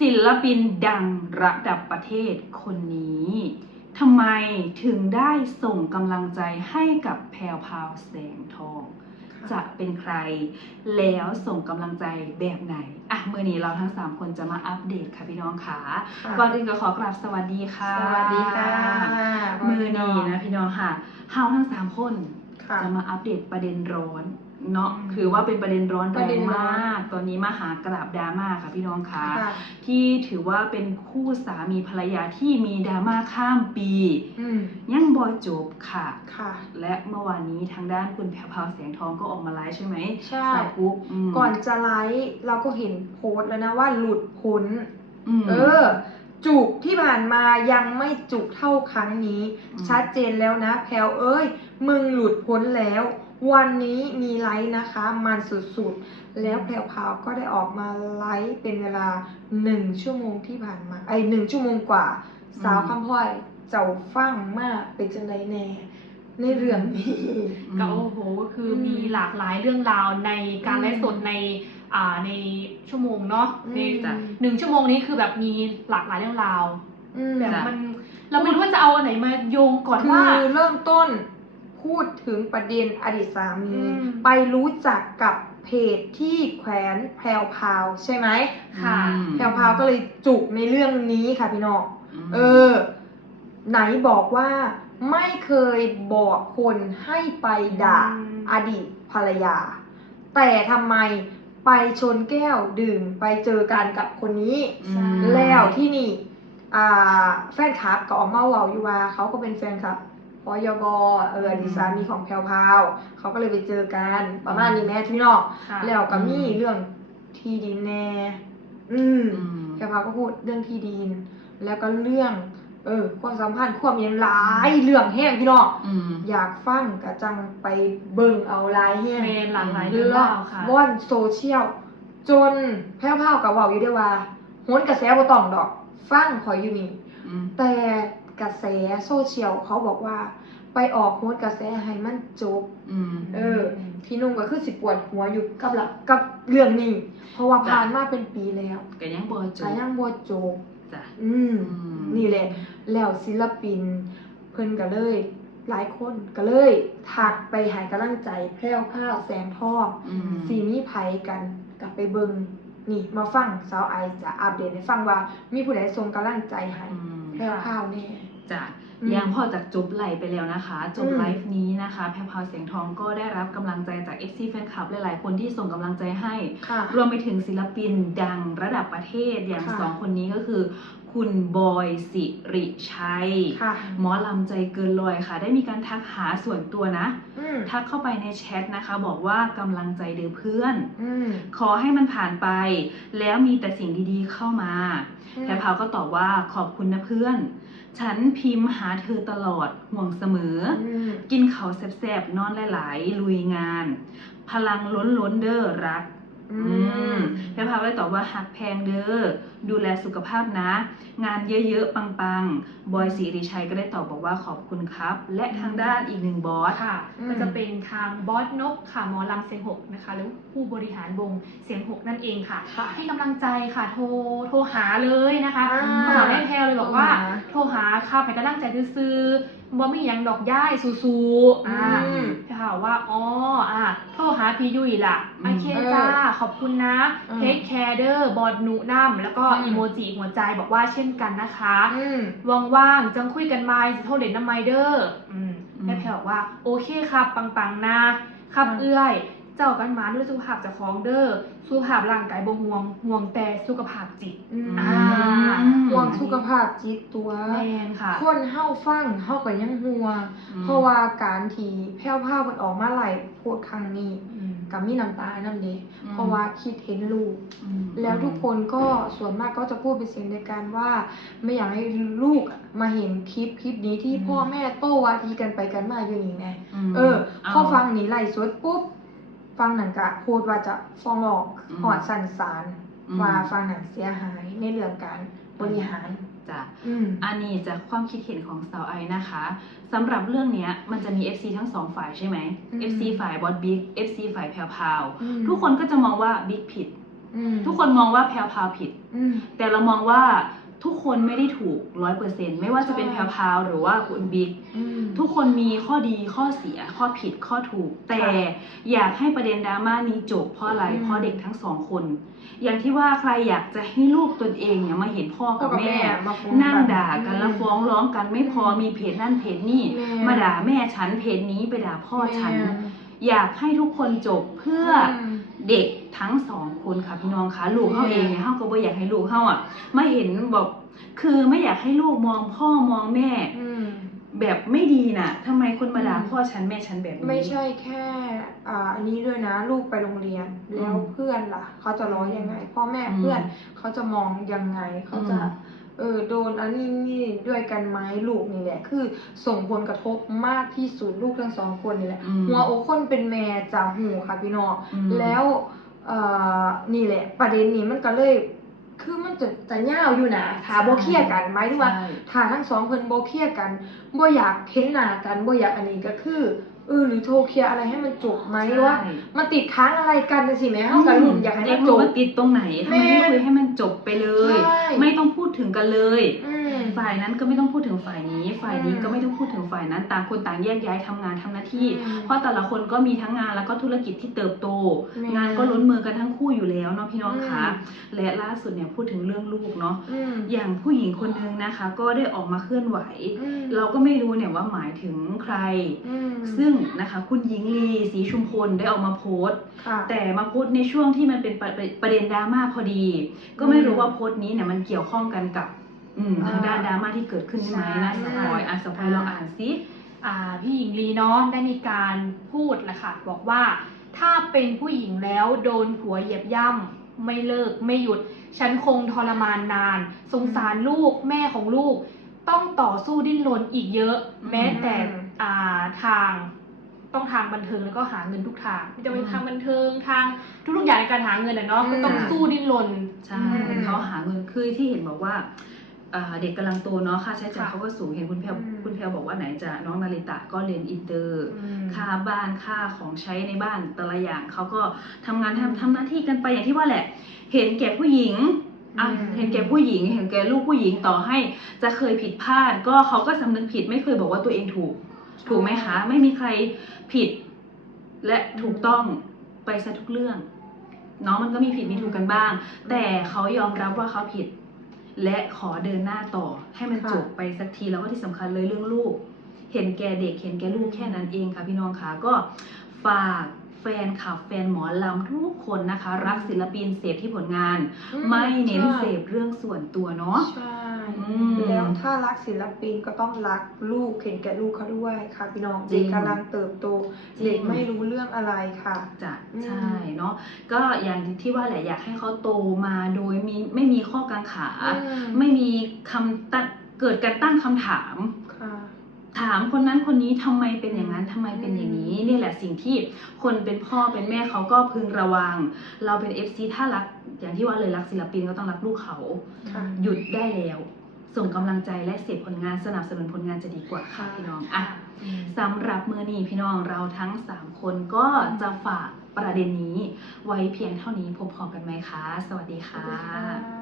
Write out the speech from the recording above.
ศิลปินดังระดับประเทศคนนี้ทำไมถึงได้ส่งกำลังใจให้กับแพรวพราวแสงทอง จะเป็นใคร แล้วส่งกำลังใจแบบไหน อะมือนี้เราทั้ง 3 คนจะมาอัปเดตค่ะพี่น้องค่ะค่ะก่อนอื่นก็ขอกราบสวัสดีค่ะ สวัสดีค่ะมือนี้นะพี่น้องค่ะเฮาทั้ง 3 คนค่ะจะมาอัปเดตประเด็นร้อน เนาะอืมถือว่าเป็นประเด็นร้อนปแรระเด็งนร้อนมาก ตอนนี้มาหากราบดราม่าค่ะพี่น้องค่ะค่ะที่ถือว่าเป็นคู่สามีภรรยาที่มีดราม่าข้ามปีอืมยังบอยจบค่ะค่ะ และเมื่อวานนี้ทางด้านคุณแพรวพราวแสงทองก็ออกมาไลฟ์ใช่ไหมใช่สาวกุ๊กมก่อนจะไลฟ์เราก็เห็นโพสต์แล้วนะว่าหลุดพ้นมเออจุกที่ผ่านมายังไม่จุกเท่าครั้งนี้อืมชัดเจนแล้วนะแพลวเอ้ย มึงหลุดพ้นแล้ว วันนี้มีไลฟ์นะคะ มันสุดๆ แล้วแพลวพราวก็ได้ออกมาไลฟ์เป็นเวลาหนึ่งชั่วโมงที่ผ่านมา ไอยหนึ่งชั่วโมงกว่า สาวคำพ่อยเจ้าฟังมากเป็นจังไดแน่ ในเรื่องนี้อืมก็โอ้โหก็คืออมมีหลากหลายเรื่องราวในการอืมไลฟ์สดในอ่าในชั่วโมงเนาะอืมในหนึ่งชั่วโมงนี้คือแบบมีหลากหลายเรื่องราวอืมแบบจ้ะมันเราไม่รู้ว่าจะเอาอันไหนมาโยงก่อนคืว่าอเริ่มต้น พูดถึงประเด็นอดีตสามีอืมไปรู้จักกับเพจที่แขวนแพรวพราวใช่ไหมค่ะอืมแพรวพราวก็เลยจุกในเรื่องนี้ค่ะพี่น้องมเออ ไหนบอกว่าไม่เคยบอกคนให้ไปด่าอืมอดีตภรรยา แต่ทำไมไปชนแก้วดื่มไปเจอกันกับคนนี้อืมแล้วที่นี่อ่าแฟนคลับก็ออกมาเว่าอยู่ว่าเขาก็เป็นแฟนคลับ พอยบเอออดีตสามีของแพรวพราวเขาก็เลยไปเจอกันประมาณนี้แม่พี่น้องค่ะแล้วก็มีเรื่องที่ดินแน่อืมอืมแพรวพราวก็พูดเรื่องที่ดิน แล้วก็เรื่อง เออความสัมพันธ์ความยังหลายเรื่องแห้งพี่น้องอืมอยากฟังกะจังไปเบิ่งเอาหลายแห้งเมนหลากหลายเรื่องแล้ราววค่ะว่อนโซเชียลจนแพร่วๆกับบอกอยู่ได้ว่าโหนกระแสบ่ต้องดอก ฟังขอยอยู่นี่อืมแต่ กระแสโซเชียลเขาบอกว่า ไปออกโหนกระแสให้มันจบอืมเออ พี่นุ่งก็คือสิปวดหัวอยู่กับละกับเรื่องนี้ เพราะว่าผ่านมาเป็นปีแล้วก็ยังบอยจแต่บยังบ่จบจ้ะอืมอืมนี่แหละ แล้วศิลปิน เพิ่นก็เลยหลายคนก็เลยทักไปให้กำลังใจแพร่วพราวแสงทองอืมสีมีไผกันกลับไปเบิงนี่มาฟังสาวไอจะอัปเดตให้ฟังว่ามีผู้ใดส่งกำลังใจให้อืม แพร่วพราวแน่ จ้ะอืม ยังพอจากจบไลฟ์ไปแล้วนะคะ จบอืมไลฟ์นี้นะคะแพรพราวเสียงทองก็ได้รับกำลังใจจาก FC แฟนคลับหลายๆ คนที่ส่งกำลังใจให้ค่ะรวมไปถึงศิลปินดังระดับประเทศอย่างค่ะสองคนนี้ก็คือคุณบอยสิริชัยค่ะหมอลำใจเกินลอยค่ะ ได้มีการทักหาส่วนตัวนะอืมทักเข้าไปในแชทนะคะ บอกว่ากำลังใจเดือเพื่อนอืมขอให้มันผ่านไป แล้วมีแต่สิ่งดีๆเข้ามาแพรพราวก็ตอบว่าขอบคุณนะเพื่อน ฉันพิมพ์หาเธอตลอดห่วงเสมออืมกินเขาวแซ่บๆนอนหลายๆลุยงาน พลังล้นล้นๆเด้อรัก อือืมมแพรพราวได้ตอบว่าหักแพงเด้อดูแลสุขภาพนะ งานเยอะๆ ปังๆ บอยสิริชัยก็ได้ตอบบอกว่าขอบคุณครับ และทางด้านอีกหนึ่งบอส ค่ะ อืม ก็จะเป็นทางบอสนกค่ะหมอลำเสียงหกนะคะหรือผู้บริหารวงเสียงหกนั่นเองค่ะ ค่ะ ให้กำลังใจค่ะโทรโทรหาเลยนะคะอ่า โทรหาแม่แพลวเลยบอกว่า โทรหาโทรหาค่ะไปกำลังใจซื้อๆบ่มีหยังดอกย่ายสู้ๆอ่า อืม ค่ะว่า อ๋อ อ่าโทรหาพี่ยุ้ยล่ะอืม โอเคจ้า ขอบคุณนะอืมเทคแคร์เดอร์บอดหนุน้ำแล้วก็อืมอีโมจิหัวใจบอกว่าเช่นกันนะคะอืมว่างๆจังคุยกันไหมจะโทรเด่นน้ำไมเดอร์อืมอืมแม่แพรบอกว่าโอเคครับปังๆนะ ครับอืมเอื้อย เจ้ากันหมาด้วยสุขภาพเจากของเด้อสุขภาพร่างกายบ่ห่วงห่วงแต่สุขภาพจิตอืมอ่าห่วงสุขภาพจิตตัวแมนค่ะ คนเฮาฟังเฮาก็ยังห่วงเพราะว่าการที่แพ้วพราวมันออกมาไหลโพดครั้งนี้อืมกับมีน้ำตาน้ำเดอืมเพราะว่าคิดเห็นลูกอืมแล้วทุกคนก็ส่วนมากก็จะพูดเป็นเสียงเดียวกันว่า ไม่อยากให้ลูกมาเห็นคลิปคลิปนี้ที่อืมพ่อแม่โต้วาทีกันไปกันมาอยู่นี่ไงมเออพอฟังนี้ไล่สดปุ๊บ ฟังหนังกะโพดว่าจะฟ้องร้องอืมหอดสันสารอืมว่าฟังหนังเสียหายในเรื่องการบริหารจ้ะอืมอันนี้จากความคิดเห็นของสาวไอนะคะสำหรับเรื่องเนี้ยมันจะมี FC ทั้งสองฝ่ายใช่ไหมอืม FC ฝ่ายบอสบิ๊ก FC ฝ่ายแพรวพราวอืมทุกคนก็จะมองว่าบิ๊กผิดอืมทุกคนมองว่าแพลวพราวผิดอืมแต่เรามองว่า ทุกคนไม่ได้ถูกร้อยเปอร์เซ็นไม่ว่าจะเป็นใช่แพลวพราวหรือว่าคุณบิ๊กอืมทุกคนมีข้อดีข้อเสียข้อผิดข้อถูก แต่ค่ะอยากให้ประเด็นดราม่านี้จบเพราะอะไรอืมเพราะเด็กทั้งสองคน อย่างที่ว่าใครอยากจะให้ลูกตนเองเนี่ยมาเห็นพ่อกับแม่มาฟ้องนั่งด่ากันแล้วฟ้องร้องกันไม่พอมีเพจนั่นเพจนี่แม่มาด่าแม่ฉันเพจนี้ไปด่าพ่อฉันแม่อยากให้ทุกคนจบเพื่ออม เด็กทั้งสองคนค่ะพี่น้องคะลูกเขาเองเนี่ยเขาก็บ่อยากให้ลูกเขาอะมาเห็นแบบคือไม่อยากให้ลูกมองพ่อมองแม่อืมแบบไม่ดีน่ะทำไมคนมาด่าอืมพ่อฉันแม่ฉันแบบนี้ ไม่ใช่แค่อ่าอันนี้ด้วยนะ ลูกไปโรงเรียนแล้วอืมเพื่อนล่ะ เขาจะร้อยยังไงพ่อแม่อืมเพื่อนเขาจะมองยังไงเขาจะ อืมเออโดนอันนี้นี่ด้วยกันไหมลูกนี่แหละ คือส่งผลกระทบมากที่สุดลูกทั้งสองคนนี่แหละอืมหัวอกคนเป็นแม่จะหูค่ะพี่น้องอืมแล้วเอ่อนี่แหละ ประเด็นนี้มันก็เลย คือมันจะจะยาวอยู่นะถ้าบ่เคลียร์กันไหมายถึงว่าใช่ถ้าทั้งสองเพิ่นบ่เคลียร์กันบ่อยากเห็นหน้ากันบ่อยากอันนี้ก็คือเออหรือโทรเคลียร์อะไรให้มันจบไหมว่าใช่มันติดค้างอะไรกันจังซี่แหมเฮากับลุ่นอยากให้มันจรู้บว่าติดตรงไหนทำไมไม่แม่คุยให้มันจบไปเลยใช่ไม่ต้องพูดถึงกันเลยอืม ฝ่ายนั้นก็ไม่ต้องพูดถึงฝ่ายนี้ ฝ่ายนี้อืมก็ไม่ต้องพูดถึงฝ่ายนั้นต่างคนต่างแยกย้ายทำงานทำหน้าที่อืมเพราะแต่ละคนก็มีทั้งงานแล้วก็ธุรกิจที่เติบโตแม่งานก็ล้นมือกันทั้งคู่อยู่แล้วเนาะพี่น้องคะอืมและล่าสุดเนี่ยพูดถึงเรื่องลูกเนาะอืมอย่างผู้หญิงคนนึงนะคะ ก็ได้ออกมาเคลื่อนไหวอืมเราก็ไม่รู้เนี่ยว่าหมายถึงใครอืมซึ่งนะคะคุณหญิงลีสีชุมพลได้ออกมาโพสต์ค่ะแต่มาโพสต์ในช่วงที่มันเป็นประประประเด็นดราม่าพอดี ก็ไม่รู้ว่าโพสต์นี้เนี่ยมันเกี่ยวข้องกันกับอืมอ่า ทางด้านดราม่าที่เกิดขึ้นใช่ไหมนะใช่สปอยอะสปอยลองอ่านซิอ่าพี่หญิงลีเนาะได้มีการพูดแหละค่ะบอกว่า ถ้าเป็นผู้หญิงแล้วโดนผัวเหยียบย่ำไม่เลิกไม่หยุด ฉันคงทรมานนาน สงสารลูกแม่ของลูก ต้องต่อสู้ดิ้นรนอีกเยอะอืมแม้แต่อ่าทางต้องทางบันเทิงแล้วก็หาเงินทุกทางไม่จะเป็นอืมทางบันเทิงทางทุกๆอย่างในการหาเงินอะเนาะก็ต้องอืมสู้ดิ้นรนใช่อืมเขาหาเงินคือที่เห็นบอกว่าอ่า เด็กกำลังโตเนาะค่าใช้จ่ายค่ะเขาก็สูงเห็นคุณแพลวอืมคุณแพลวบอกว่าไหนจะน้องนาริตะก็เรียนอินเตอร์อืมค่าบ้านค่าของใช้ในบ้านแต่ละอย่างเขาก็ทำงานอืมทำทำหน้าที่กันไปอย่างที่ว่าแหละ เห็นแก่ผู้หญิงอะอืมเห็นแก่ผู้หญิง เห็นแก่ลูกผู้หญิงต่อให้ จะเคยผิดพลาด ก็เขาก็สำนึกผิดไม่เคยบอกว่าตัวเองถูก ถูกไหมคะ ไม่มีใครผิด และถูกต้องไปซะทุกเรื่องเนาะมันก็มีผิดมีถูกกันบ้าง แต่เขายอมรับว่าเขาผิด และขอเดินหน้าต่อให้มันค่ะจบไปสักทีแล้วก็ที่สำคัญเลยเรื่องลูก เห็นแก่เด็กเห็นแก่ลูกแค่นั้นเองค่ะพี่น้องค่ะก็ฝาก แฟนขับแฟนหมอลำทุกคนนะคะ รักศิลปินเสพที่ผลงาน อืไม่เน้นใช่ เสพเรื่องส่วนตัวเนาะ ใช่อืมแล้วถ้ารักศิลปินก็ต้องรักลูกเห็นแก่ลูกเขาด้วยค่ะพี่น้องจริเด็งกกำลังเติบโตจริงเด็กไม่รู้เรื่องอะไรค่ะจะอืม ใช่เนาะก็อย่างที่ว่าแหละอยากให้เขาโตมาโดยมีไม่มีข้อกังขา อืมไม่มีคำตั้งเกิดการตั้งคำถามค่ะ ถามคนนั้นคนนี้ทำไมเป็นอย่างนั้นทำไมเป็นอย่างนี้อืมนี่แหละสิ่งที่คนเป็นพ่อเป็นแม่เขาก็พึงระวัง เราเป็น FC ถ้ารักอย่างที่ว่าเลยรักศิลปินก็ต้องรักลูกเขาค่ะหยุดได้แล้ว ส่งกำลังใจและเสพผลงานสนับสนุนผลงานจะดีกว่าค่ะค่ะพี่น้องอะสำหรับมือนี้พี่น้องเราทั้ง 3 คนก็จะฝากประเด็นนี้ไว้เพียงเท่านี้พบพอกันไหมคะ สวัสดีสวัค่ะสดีค่ะ